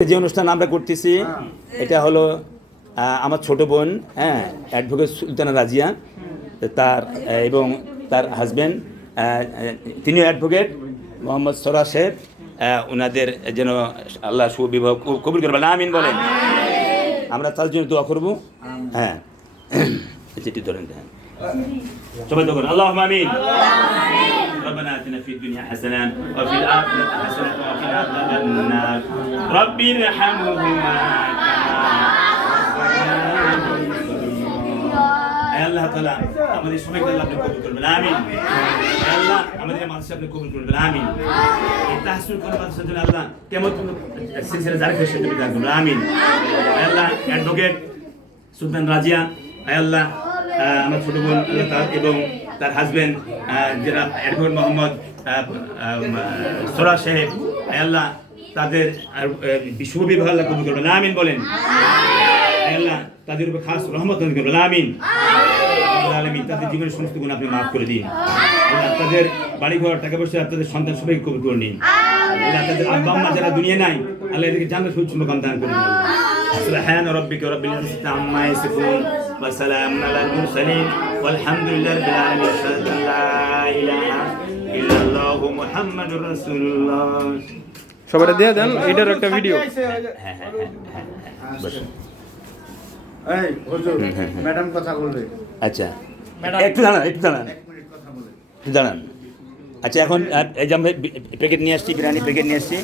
যে অনুষ্ঠান আমরা করতেছি এটা হলো আমার ছোট বোন, হ্যাঁ, অ্যাডভোকেট সুলতানা রাজিয়া, তার এবং তার হাজব্যান্ড, তিনিও অ্যাডভোকেট মোহাম্মদ সরা শেখ। ওনাদের যেন আল্লাহ সুবিবাহ কবুল করবেন, আমিন বলেন। আমরা তার জন্য দোয়া করবো। হ্যাঁ, যেটি ধরেন, হ্যাঁ, সবাই দোয়া করেন, আল্লাহুম্মা আমিন। ربنا آتنا في الدنيا حسنة وفي الآخرة حسنة وقنا عذاب النار رب ارحمهما আল্লাহ তাআলা আমাদের সবাইকে আল্লাহ আপনি কবুল করবেন, আমিন। আল্লাহ আমাদের মাদ্রাসা আপনি কবুল করবেন, আমিন। এই তাহসিন কোন মাদ্রাসার জন্য আল্লাহ কেমন সিলসিলা জারি করে সেটা বিধান করবেন, আমিন। আল্লাহ অ্যাডভোকেট সুলতান রাজিয়া, আল্লাহ আমার ছোট বোন আল্লাহ তার এবং তার হাজব্যান্ড যারা অ্যাডভোকেট মোহাম্মদ সরা সাহেব, আল্লাহ তাদের বিশ্ববিবাহ আল্লাহ কবুল করবেন, আমিন বলেন। আল্লাহ তাদের উপর খাস রহমত করবেন, আমিন। আলামিন তাদের জীবনের সমস্ত গুণ আপনি মাফ করে দিন। আল্লাহ তাদের বাড়িঘর টাকা পয়সা তাদের সন্তান সবাইকে কবুল করে নিন। আল্লাহ তাদের আব্বা আম্মা যারা দুনিয়া নাই, আল্লাহ এদেরকে জান্নাতুল ফিরদাউস মাকাম দান করে দিন। সুবহান রাব্বিকা রাব্বিল ইজ্জাতি আম্মা ইয়াসিফুন ওয়া সালামুন আলাল মুরসালিন ওয়ালহামদুলিল্লাহি রাব্বিল আলামিন। আশহাদু আল লা ইলাহা ইল্লাল্লাহু মুহাম্মাদুর রাসূলুল্লাহ। সবাই দিয়ে দেন, এটার একটা ভিডিও। এই হুজুর ম্যাডাম কথা বলবে। আচ্ছা, একটু দাঁড়ান, একটু দাঁড়ান, একটু দাঁড়ান। আচ্ছা, এখন এই যে আমরা প্যাকেট নিয়ে আসছি, বিরিয়ানি প্যাকেট নিয়ে আসছি,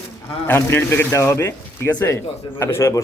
এখন বিরিয়ানি প্যাকেট দেওয়া হবে, ঠিক আছে? আপনি সবাই বসে